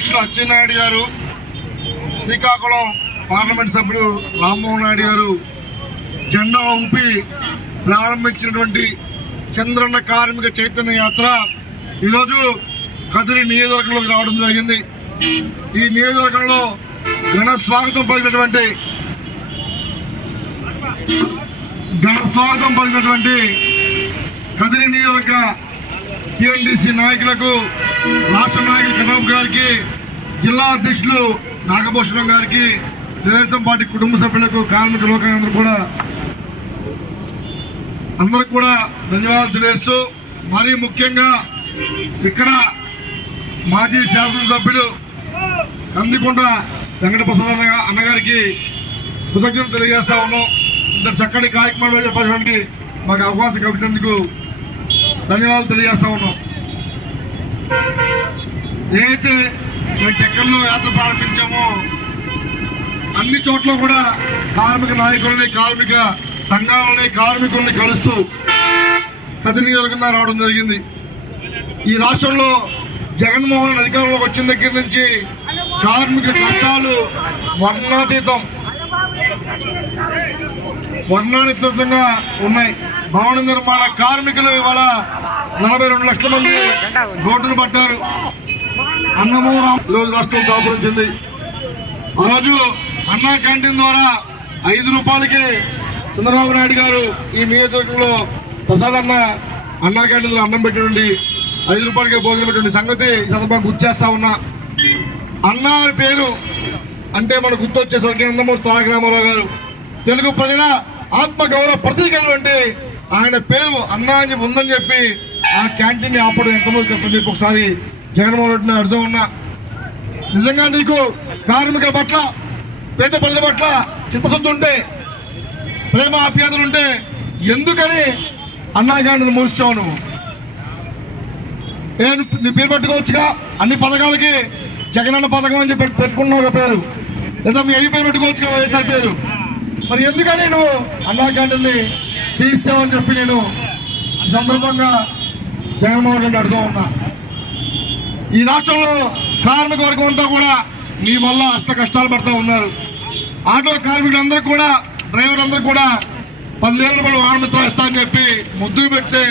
అధ్యక్షులు అచ్చెన్నాయుడు గారు, శ్రీకాకుళం పార్లమెంట్ సభ్యుడు రామ్మోహన్ నాయుడు గారు జెండా ఊపి ప్రారంభించినటువంటి చంద్రన్న కార్మిక చైతన్య యాత్ర ఈరోజు కదిరి నియోజకవర్గంలోకి రావడం జరిగింది. ఈ నియోజకవర్గంలో ఘన స్వాగతం పలికినటువంటి కదిరి నియోజకవర్గ టీఎన్డీసీ నాయకులకు, రాష్ట్ర నాయకులు కన్నబాబు గారికి, జిల్లా అధ్యక్షులు నాగభూషణం గారికి, తెలుగుదేశం పార్టీ కుటుంబ సభ్యులకు, కార్మిక లోకాలందరూ అందరికి కూడా ధన్యవాదాలు తెలియజేస్తూ, మరీ ముఖ్యంగా ఇక్కడ మాజీ శాసనసభ్యులు కందికొండ వెంకటప్రసాద్ అన్నగారికి కృతజ్ఞతలు తెలియజేస్తా ఉన్నాం. ఇంత చక్కటి కార్యక్రమాలు చెప్పడానికి మాకు అవకాశం కల్పించేందుకు ధన్యవాదాలు తెలియజేస్తా ఉన్నాం. ఏదైతే మేము టెక్కల్లో యాత్ర ప్రారంభించామో అన్ని చోట్ల కూడా కార్మిక నాయకుల్ని, కార్మిక సంఘాలని, కార్మికుల్ని కలుస్తూ కదిరి నియోజకవర్గంగా రావడం జరిగింది. ఈ రాష్ట్రంలో జగన్మోహన్ అధికారంలోకి వచ్చిన దగ్గర నుంచి కార్మిక కష్టాలు వర్ణాతీతంగా ఉన్నాయి. భవన నిర్మాణ కార్మికులు ఇవాళ 42 లక్షల మంది రోడ్డును పట్టారు. అన్నమూరం ఈరోజు రాష్ట్రం దాపురించింది. ఆ రోజు అన్నా క్యాంటీన్ ద్వారా 5 రూపాయలకి చంద్రబాబు నాయుడు గారు ఈ నియోజకవర్గంలో ప్రసాదన్న అన్నా క్యాంటీన్ లో అన్నం పెట్టినండి 5 రూపాయలకే భోజనం పెట్టిన సంగతి సందర్భంగా గుర్తు చేస్తా ఉన్నా. అన్నా పేరు అంటే మనకు గుర్తొచ్చేసరికి నందమూరి తారక రామారావు గారు తెలుగు ప్రజల ఆత్మగౌరవ ప్రతీకలు అంటే ఆయన పేరు అన్నా అని ఉందని చెప్పి ఆ క్యాంటీన్ ఆపడం ఎంతమంది కష్టం చెప్పి ఒకసారి జగన్మోహన్ రెడ్డిని అడుగుతూ ఉన్నా. నిజంగా నీకు కార్మికుల పట్ల, పేద ప్రజల పట్ల చిత్తశుద్ధి ఉంటే, ప్రేమ ఆప్యాయతలు ఉంటే ఎందుకని అన్నా క్యాంటీన్ మూసావు? నువ్వు నీ పేరు పెట్టుకోవచ్చుగా. అన్ని పథకాలకి జగనన్న పథకం అని చెప్పి పెట్టుకున్నావు పేరు, లేదా మీ అయ్యి పేరు పెట్టుకోవచ్చుగా వైఎస్ఆర్ పేరు. మరి ఎందుకని నువ్వు అన్నా క్యాంటీన్ని తీసావని చెప్పి నేను ఈ సందర్భంగా జగన్మోహన్ రెడ్డి అడుగుతూ ఉన్నా. ఈ రాష్ట్రంలో కార్మిక వర్గం అంతా కూడా మీ వల్ల అష్ట కష్టాలు పడుతూ ఉన్నారు. ఆటో కార్మికులందరూ కూడా, డ్రైవర్లందరూ కూడా 10,000 రూపాయలు వాహనమిత్రం ఇస్తా అని చెప్పి ముద్దులు పెడితే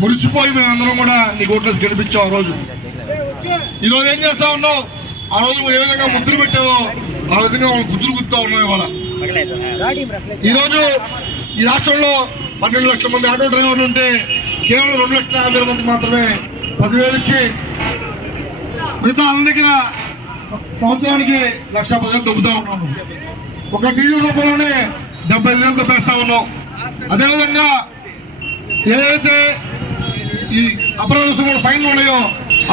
మురిసిపోయి మేము అందరం కూడా నీకు ఓట్లేసి గెలిపించాం. ఆ రోజు ఈరోజు ఏం చేస్తా ఉన్నావు? ఆ రోజు ఏ విధంగా ముద్దులు పెట్టావో ఆ విధంగా వాళ్ళు గుర్తులు గుర్తా ఉన్నావు. ఇవాళ ఈరోజు ఈ రాష్ట్రంలో 12 లక్షల మంది ఆటో డ్రైవర్లు ఉంటే కేవలం 2,50,000 మంది మాత్రమే 10,000 ఇచ్చి మిగతా అన్న దగ్గర సంవత్సరానికి 1,10,000 దొబ్బుతా ఉన్నాము. ఒక డీజిల్ రూపంలోనే 70,000 దొబ్బేస్తా ఉన్నాం. అదేవిధంగా ఏదైతే ఈ అపరాధ రుసుములు ఫైన్లు ఉన్నాయో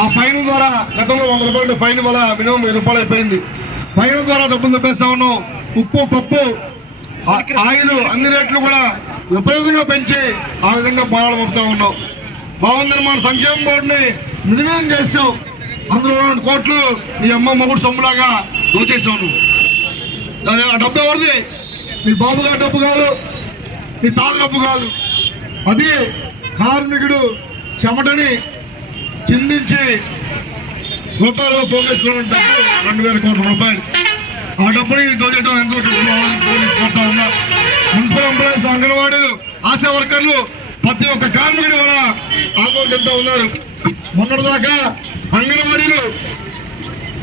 ఆ ఫైన్ ద్వారా గతంలో 100 రూపాయలు ఫైన్ వల్ల మినిమం 1000 రూపాయలు అయిపోయింది. ఫైన్ ద్వారా డబ్బులు దొబ్బేస్తా ఉన్నాం. ఉప్పు, పప్పు, ఆయిల్ అన్ని రేట్లు కూడా విపరీతంగా పెంచి ఆ విధంగా పోరాటం పంపుతా ఉన్నాం. భవన నిర్మాణ సంక్షేమ బోర్డుని నిర్వీర్యం చేసావు. అందులో 2 కోట్లు నీ అమ్మ మొగుడు సొమ్ములాగా దోచేసావు నువ్వు. ఆ డబ్బు ఎవరిది? నీ బాబు గారి డబ్బు కాదు, నీ తాత డబ్బు కాదు. అది కార్మికుడు చెమటని చిందించి రూపాయలు పోగేసుకున్న డబ్బు 2,000 కోట్ల రూపాయలు. ఆ డబ్బుని దోచేయడం ఎంతో కొడతా ఉన్నా. మున్సిపల్ ఎంప్లాయీస్, అంగన్వాడీలు, ఆశా వర్కర్లు, ప్రతి ఒక్క కార్మికుడి వల్ల ఆందోళన చెందుతూ ఉన్నారు. మొన్నటిదాకా అంగన్వాడీలు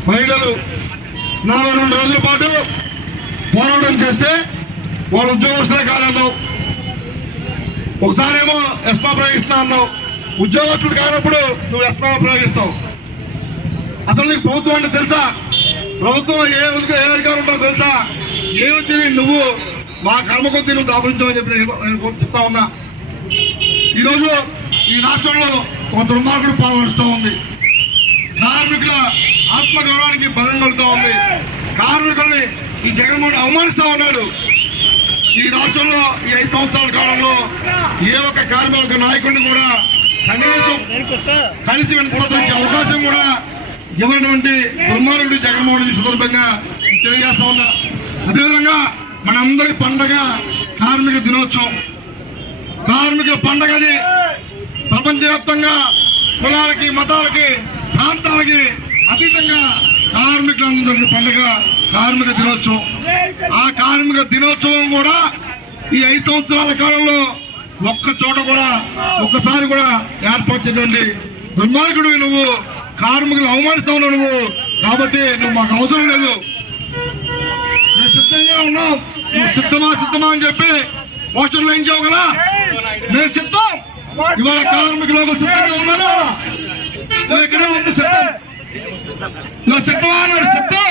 మహిళలు 42 రోజుల పాటు పోరాటం చేస్తే వాళ్ళు ఉద్యోగస్తులే కాదన్నావు. ఒకసారేమో ఎస్మా ప్రయోగిస్తా అన్నావు. ఉద్యోగస్తులు కానప్పుడు నువ్వు ఎస్మా ప్రయోగిస్తావు. అసలు నీకు ప్రభుత్వం అంటే తెలుసా? ప్రభుత్వం ఏ అధికారం ఉంటుందో తెలుసా? ఏమి తిని నువ్వు మా కర్మ కొద్ది నువ్వు దాపురించావని చెప్పి నేను చెప్తా ఉన్నా. ఈరోజు ఈ రాష్ట్రంలో ఒక దుర్మార్గుడు పాల్గొడుతూ ఉంది. కార్మికుల ఆత్మగౌరవానికి భంగం కలుగుతూ ఉంది. కార్మికుల్ని ఈ జగన్మోహన్ అవమానిస్తా ఉన్నాడు. ఈ రాష్ట్రంలో ఈ 5 సంవత్సరాల కాలంలో ఏ ఒక్క కార్మిక నాయకుడిని కూడా కనీసం కలిసి వెనుకొచ్చే అవకాశం కూడా ఇవ్వనటువంటి దుర్మార్గుడు జగన్మోహన్ రెడ్డి సందర్భంగా తెలియజేస్తా ఉన్నా. అదేవిధంగా మనందరి పండగ కార్మిక దినోత్సవం. కార్మిక పండగది ప్రపంచవ్యాప్తంగా కులాలకి, మతాలకి, ప్రాంతాలకి అతీతంగా కార్మికులందరూ జరిగిన పండుగ కార్మిక దినోత్సవం. ఆ కార్మిక దినోత్సవం కూడా ఈ 5 సంవత్సరాల కాలంలో ఒక్క చోట కూడా ఒక్కసారి కూడా ఏర్పాటు చేయడండి. దుర్మార్గుడు నువ్వు, కార్మికులు అవమానిస్తావు నువ్వు, కాబట్టి నువ్వు మాకు అవసరం లేదు, మేము సిద్ధంగా ఉన్నాం, నువ్వు సిద్ధమా అని చెప్పి పోస్టర్లు ఏం చేయవు కదా, మేము సిద్ధం. ఇవాళ కార్మికులు సిద్ధంగా ఉన్నారు, ఇక్కడే ఉంది సిద్ధం, నువ్వు సిద్ధమా అన్నాడు, సిద్ధం,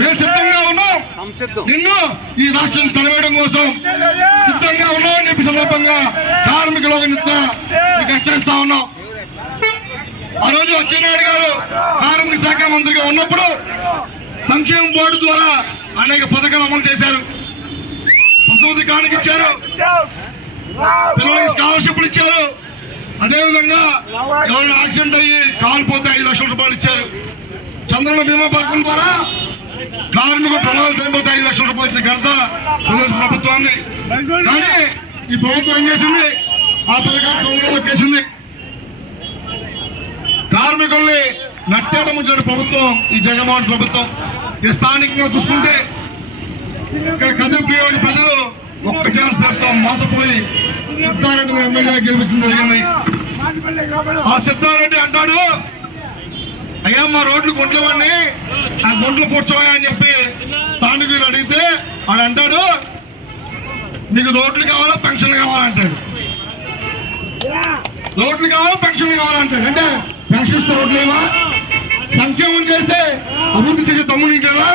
మేము సిద్ధంగా ఉన్నాం, నిన్ను ఈ రాష్ట్రం తరవేయడం కోసం సిద్ధంగా ఉన్నాం అని చెప్పి సందర్భంగా కార్మికులు మీకు హెచ్చరిస్తా ఉన్నాం. ఆ రోజు అచ్చెన్నాయుడు గారు కార్మిక శాఖ మంత్రిగా ఉన్నప్పుడు సంక్షేమ బోర్డు ద్వారా అనేక పథకాలు అమలు చేశారు. ప్రసూతి కానుక ఇచ్చారు, పిల్లలకి స్కాలర్షిప్లు ఇచ్చారు, అదేవిధంగా ఎవరైనా యాక్సిడెంట్ అయ్యి కాలిపోతే 5 లక్షల రూపాయలు ఇచ్చారు. చంద్రన్న బీమా పథకం ద్వారా కార్మికులు ప్రమాదాలు చనిపోతే 5 లక్షల రూపాయలు ఇచ్చిన ఘనత తెలుగుదేశం ప్రభుత్వాన్ని. కానీ ఈ ప్రభుత్వం ఏం చేసింది, ఆ పథకాన్ని తొందరలోకి వేసింది. కార్మికుల్ని నట్టేయడం వచ్చిన ప్రభుత్వం ఈ జగన్మోహన్ ప్రభుత్వం. ఈ స్థానికంగా చూసుకుంటే ఇక్కడ కదిరి ప్రజలు ఒక్క ఛాన్స్ పేరుతో మోసపోయి సిద్ధారెడ్డిని ఎమ్మెల్యే గెలిపించడం జరిగింది. ఆ సిద్ధారెడ్డి అంటాడు, అయ్యా మా రోడ్లు గుంట్లవన్నీ ఆ గుంట్లు పూడ్చవా అని చెప్పి స్థానికులు అడిగితే వాడు అంటాడు, నీకు రోడ్లు కావాలా పెన్షన్లు కావాలంటాడు, రోడ్లు కావాలా పెన్షన్లు కావాలంటాడు. అంటే పెన్షన్ ఇస్తే రోడ్లు ఏమా, సంక్షేమం చేస్తే అభివృద్ధి చేసే తమ్ముడు కదా,